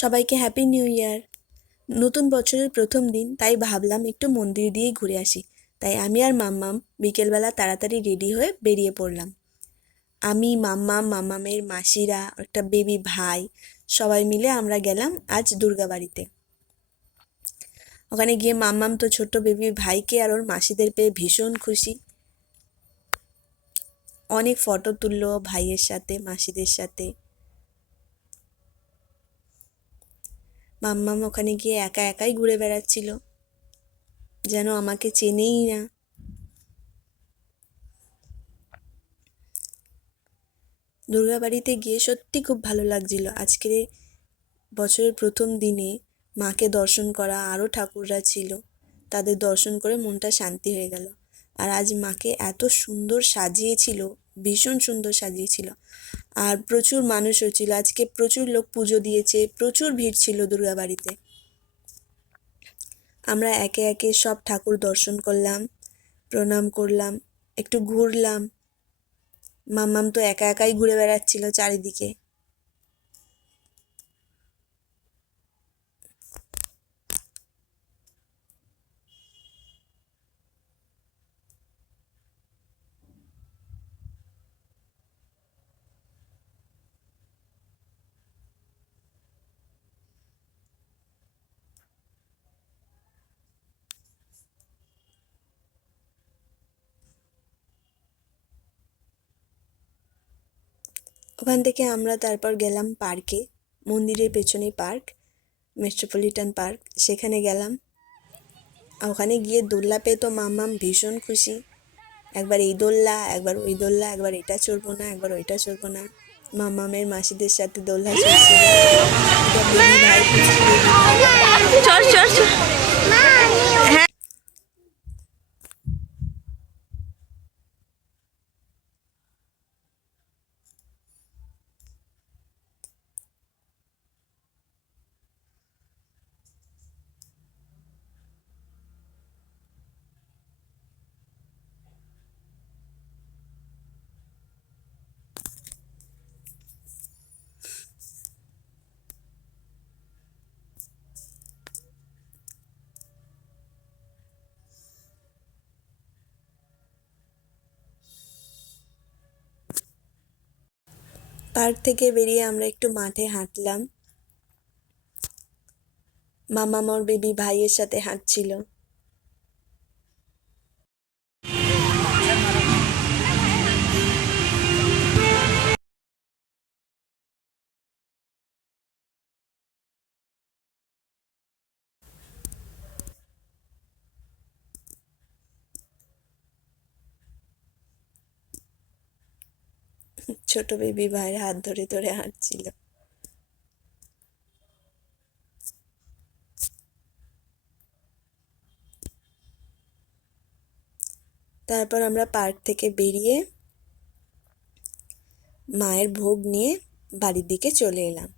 সবাইকে happy new year. নতুন বছরের প্রথম দিন, তাই ভাবলাম একটু মন্দির দিয়েই ঘুরে আসি। তাই আমি আর মাম্মাম বিকেলবেলা তাড়াতাড়ি রেডি হয়ে বেরিয়ে পড়লাম। আমি, মাম্মাম, মাম্মামের মাসিরা, একটা বেবি ভাই, সবাই মিলে আমরা গেলাম আজ দুর্গাবাড়িতে। ওখানে গিয়ে মাম্মাম তো ছোট্ট বেবি ভাইকে আর ওর মাসিদের পেয়ে ভীষণ খুশি। অনেক ফটো তুললো ভাইয়ের সাথে, মাসিদের সাথে। মাম্মাম ওখানে গিয়ে একা একাই ঘুরে বেড়াচ্ছিল, যেন আমাকে চেনেই না। দুর্গাবাড়িতে গিয়ে সত্যি খুব ভালো লাগছিল। আজকের বছরের প্রথম দিনে মাকে দর্শন করা, আরও ঠাকুররা ছিল, তাদের দর্শন করে মনটা শান্তি হয়ে গেল। আর আজ মাকে এত সুন্দর সাজিয়েছিল, ভীষণ সুন্দর সাজিয়েছিল। আর প্রচুর মানুষও ছিল, আজকে প্রচুর লোক পুজো দিয়েছে, প্রচুর ভিড় ছিল দুর্গাবাড়িতে। আমরা একে একে সব ঠাকুর দর্শন করলাম, প্রণাম করলাম, একটু ঘুরলাম। মাম্মাম তো একা একাই ঘুরে বেড়াচ্ছিল চারিদিকে। ওখান থেকে আমরা তারপর গেলাম পার্কে, মন্দিরের পেছনে পার্ক, মেট্রোপলিটন পার্ক, সেখানে গেলাম। ওখানে গিয়ে দোলনা পেয়ে তো মাম্মাম ভীষণ খুশি। একবার এই দোলনা, একবার ওই দোলনা, একবার এটা চড়বো না, একবার ওইটা চড়বো না। মাম্মামের মাসিদের সাথে দোলনা চড়ছিল। এটা বেবি ভাই, পুচকি বেবি ভাই। পার্ক থেকে বেরিয়ে আমরা একটু মাঠে হাঁটলাম। মাম্মাম ওর বেবি ভাইয়ের সাথে হাঁটছিল। ছোট বেবি ভাইয়ের হাত ধরে ধরে হাঁটছিল। তারপর আমরা পার্ক থেকে বেরিয়ে মায়ের ভোগ নিয়ে বাড়ির দিকে চলে এলাম।